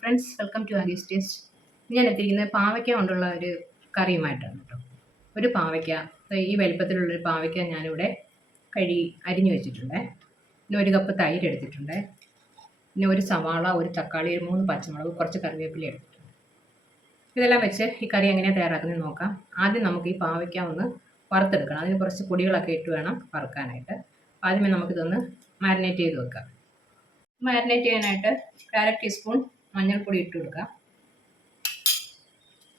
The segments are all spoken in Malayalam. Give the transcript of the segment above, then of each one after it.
Friends welcome to Aagees taste ഞാൻ എത്തിയിരിക്കുന്നത് പാവയ്ക്ക കൊണ്ടുള്ള ഒരു കറിയുമായിട്ടാണ് കേട്ടോ. ഒരു പാവയ്ക്ക ഈ വലിപ്പത്തിലുള്ളൊരു പാവയ്ക്ക ഞാനിവിടെ കഴുകി അരിഞ്ഞു വെച്ചിട്ടുണ്ട്. പിന്നെ ഒരു കപ്പ് തൈര് എടുത്തിട്ടുണ്ട്. പിന്നെ ഒരു സവാള ഒരു തക്കാളി ഒരു മൂന്ന് പച്ചമുളക് കുറച്ച് കറിവേപ്പില എടുത്തിട്ടുണ്ട്. ഇതെല്ലാം വെച്ച് ഈ കറി എങ്ങനെയാണ് തയ്യാറാക്കുന്നത് നോക്കാം. ആദ്യം നമുക്ക് ഈ പാവയ്ക്ക ഒന്ന് വറുത്തെടുക്കണം. അതിന് കുറച്ച് പൊടികളൊക്കെ ഇട്ട് വേണം വറുക്കാനായിട്ട്. ആദ്യമേ നമുക്കിതൊന്ന് മാരിനേറ്റ് ചെയ്ത് വെക്കാം. മാരിനേറ്റ് ചെയ്യാനായിട്ട് അര ടീസ്പൂൺ മഞ്ഞൾപ്പൊടി ഇട്ട് കൊടുക്കാം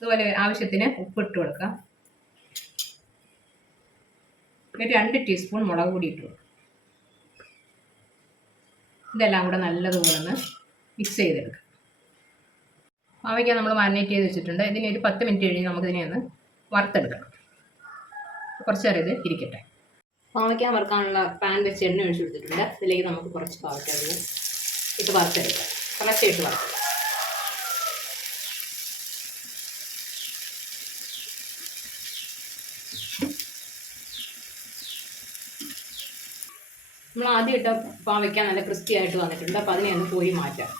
അതുപോലെ ആവശ്യത്തിന് ഉപ്പ് ഇട്ട് കൊടുക്കാം ഒരു രണ്ട് ടീസ്പൂൺ മുളക് പൊടി ഇട്ട് കൊടുക്കാം ഇതെല്ലാം കൂടെ നല്ലതുപോലെ ഒന്ന് മിക്സ് ചെയ്തെടുക്കാം പാവയ്ക്ക നമ്മൾ മാരിനേറ്റ് ചെയ്ത് വെച്ചിട്ടുണ്ട്. ഇതിന് ഒരു പത്ത് മിനിറ്റ് കഴിഞ്ഞ് നമുക്കിതിനെ ഒന്ന് വറുത്തെടുക്കണം കുറച്ച് നേരം ഇത് ഇരിക്കട്ടെ. പാവയ്ക്ക വറുക്കാനുള്ള പാൻ വെച്ച് എണ്ണ ഒഴിച്ചു കൊടുത്തിട്ടുണ്ട്. ഇതിലേക്ക് നമുക്ക് കുറച്ച് പാവയ്ക്ക ഇട്ട് വറുത്തെടുക്കാം. കുറച്ചായിട്ട് വറുത്തെടുക്കാം. നമ്മൾ ആദ്യം ഇട്ട പാവയ്ക്ക നല്ല ക്രിസ്പി ആയിട്ട് വന്നിട്ടുണ്ട്. അപ്പോൾ അതിനെ ഒന്ന് പോയി മാറ്റാം.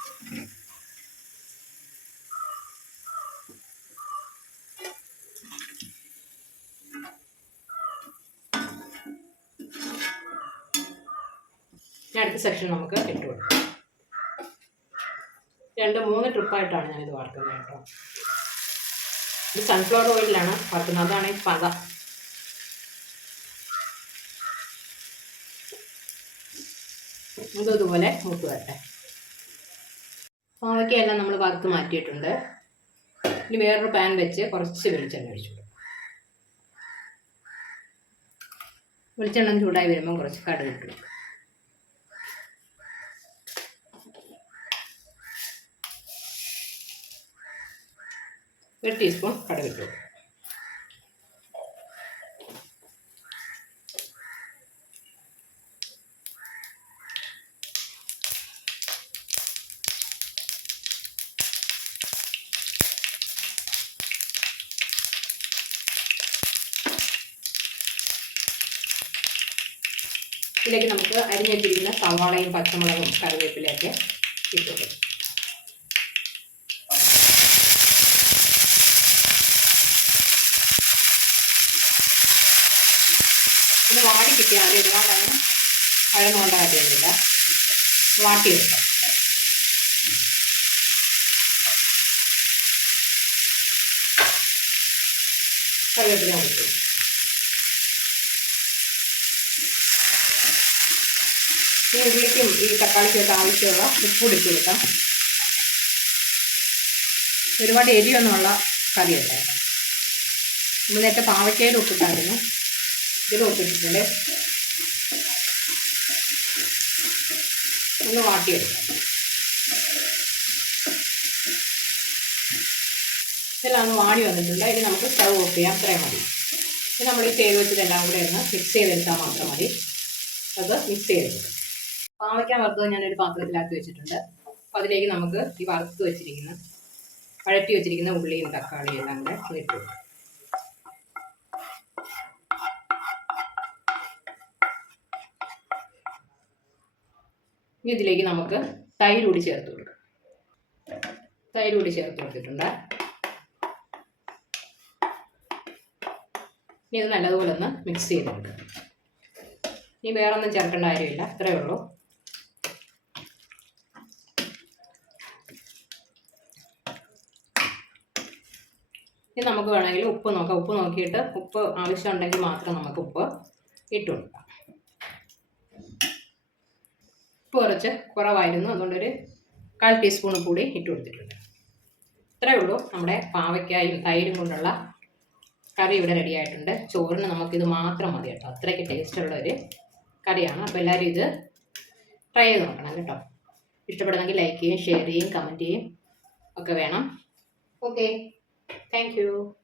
അടുത്ത സെക്ഷൻ നമുക്ക് ഇട്ട് കൊടുക്കാം. രണ്ട് മൂന്ന് ട്രിപ്പായിട്ടാണ് ഞാനിത് വറുക്കുന്നത് കേട്ടോ. ഇത് സൺഫ്ലവർ ഓയിലാണ് വറുക്കുന്നത്. അതാണ് ഈ പത. ഇതുപോലെ മൂത്ത് വരട്ടെ പാവയ്ക്കയെല്ലാം നമ്മൾ വറുത്ത് മാറ്റിയിട്ടുണ്ട്. ഇനി വേറൊരു പാൻ വെച്ച് കുറച്ച് വെളിച്ചെണ്ണ ഒഴിച്ചു വെളിച്ചെണ്ണ ചൂടായി വരുമ്പോൾ കുറച്ച് കടുക് ഇട്ട് ഒരു ടീസ്പൂൺ കടുക് ഇട്ടു ഇതിലേക്ക് നമുക്ക് അരിഞ്ഞു വെച്ചിരിക്കുന്ന സവാളയും പച്ചമുളകും കറിവേപ്പിലയൊക്കെ ഇട്ടു കൊടുക്കും. ഇത് വാടി കിട്ടിയാൽ മതി ഒരുപാട് അതിന് കാര്യമില്ല വാട്ടി വാട്ടിയെടുക്കാം. കറിവേപ്പില കൊടുത്തു ഈ ഉള്ളിക്കും ഈ തക്കാളിക്കൊക്കെ ആവശ്യമുള്ള ഉപ്പ് ഇട്ട് കൊടുക്കാം. ഒരുപാട് എരിയൊന്നുമുള്ള കറിയല്ല നമ്മൾ നേരത്തെ പാവയ്ക്കയിൽ ഉപ്പിട്ടായിരുന്നു. ഇതിൽ ഉപ്പിട്ടിട്ടുണ്ട്. ഒന്ന് വാട്ടിയെടുക്കാം. ഇതെല്ലാം ഒന്ന് വാടി വന്നിട്ടുണ്ട്. ഇനി നമുക്ക് സ്റ്റവ് ഓഫ് ചെയ്യാം. അത്രയും മതി. ഇനി നമ്മൾ ഈ തേവ് വെച്ചിട്ടെല്ലാം കൂടെ ഒന്ന് മിക്സ് ചെയ്തെടുത്താൽ മാത്രം മതി. അത് മിക്സ് ചെയ്തെടുക്കും. പാവയ്ക്കാൻ വറുത്തത് ഞാനൊരു പാത്രത്തിലാക്കി വെച്ചിട്ടുണ്ട്. അപ്പോൾ അതിലേക്ക് നമുക്ക് ഈ വറുത്ത് വെച്ചിരിക്കുന്ന വഴറ്റി വെച്ചിരിക്കുന്ന ഉള്ളിയും തക്കാളിയും എല്ലാം കൂടെ ഇട്ടു ഇനി ഇതിലേക്ക് നമുക്ക് തൈര് കൂടി ചേർത്ത് കൊടുക്കാം. തൈര് കൂടി ചേർത്ത് കൊടുത്തിട്ടുണ്ട്. ഇനി ഇത് നല്ലതുപോലെ ഒന്ന് മിക്സ് ചെയ്ത് കൊടുക്കുക ഇനി വേറെ ഒന്നും ചേർക്കേണ്ട കാര്യമില്ല. ഇത്രയേ ഉള്ളൂ. ഇനി നമുക്ക് വേണമെങ്കിൽ ഉപ്പ് നോക്കാം. ഉപ്പ് നോക്കിയിട്ട് ഉപ്പ് ആവശ്യമുണ്ടെങ്കിൽ മാത്രം നമുക്ക് ഉപ്പ് ഇട്ട് കൊടുക്കാം. ഉപ്പ് കുറച്ച് കുറവായിരുന്നു. അതുകൊണ്ടൊരു കാൽ ടീസ്പൂൺ കൂടി ഇട്ട് കൊടുത്തിട്ടുണ്ട്. ഇത്രയേ ഉള്ളൂ. നമ്മുടെ പാവയ്ക്കായും തൈരും കൊണ്ടുള്ള കറി ഇവിടെ റെഡി ആയിട്ടുണ്ട്. ചോറിന് നമുക്കിത് മാത്രം മതി കേട്ടോ. അത്രയ്ക്ക് ടേസ്റ്റുള്ള ഒരു കറിയാണ്. അപ്പോൾ എല്ലാവരും ഇത് ട്രൈ ചെയ്ത് നോക്കണം കേട്ടോ. ഇഷ്ടപ്പെടുന്നെങ്കിൽ ലൈക്ക് ചെയ്യും ഷെയർ ചെയ്യും കമന്റ് ചെയ്യും ഒക്കെ വേണം. Okay Thank you.